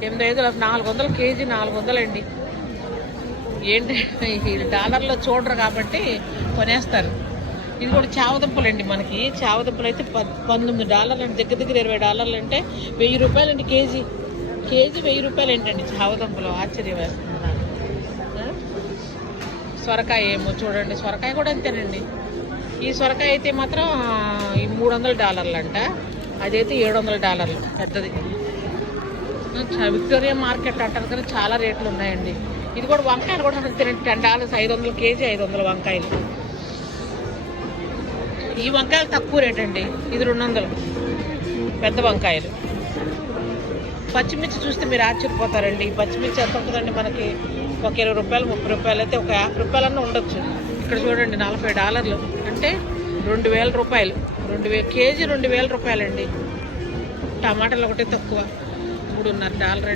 85 400 KG 400 అండి. ఏంటి డాలర్లో చూడరు కాబట్టి కొనేస్తారు. ఇది కూడా చావదుంపలు అండి. మనకి చావదుంపలు అయితే $19 అండి, దగ్గర $20 అంటే ₹1000 అండి కేజీ. కేజీ ₹1000 ఏంటండి చావదుంపలు. ఆశ్చర్యం వేస్తుంది నాకు. సొరకాయ ఏమో చూడండి, సొరకాయ కూడా అంతేనండి. ఈ సొరకాయ అయితే మాత్రం $300 అంట, అదైతే $700 పెద్దది. విక్టోరియా మార్కెట్ అంటారు కదా, చాలా రేట్లు ఉన్నాయండి. ఇది కూడా వంకాయలు కూడా అంతేనండి, $10 500 కేజీ 500 వంకాయలు. ఈ వంకాయలు తక్కువ రేట్ అండి, ఇది 200 పెద్ద వంకాయలు. పచ్చిమిర్చి చూస్తే మీరు ఆశ్చర్యపోతారండి. ఈ పచ్చిమిర్చి ఎంత ఉంటుందండి మనకి, ఒక ₹20 ₹30 అయితే ఒక ₹50 అన్న ఉండొచ్చు. ఇక్కడ చూడండి $40 అంటే ₹2000. కేజీ ₹2000 అండి. టమాటాలు ఒకటే తక్కువ $3.5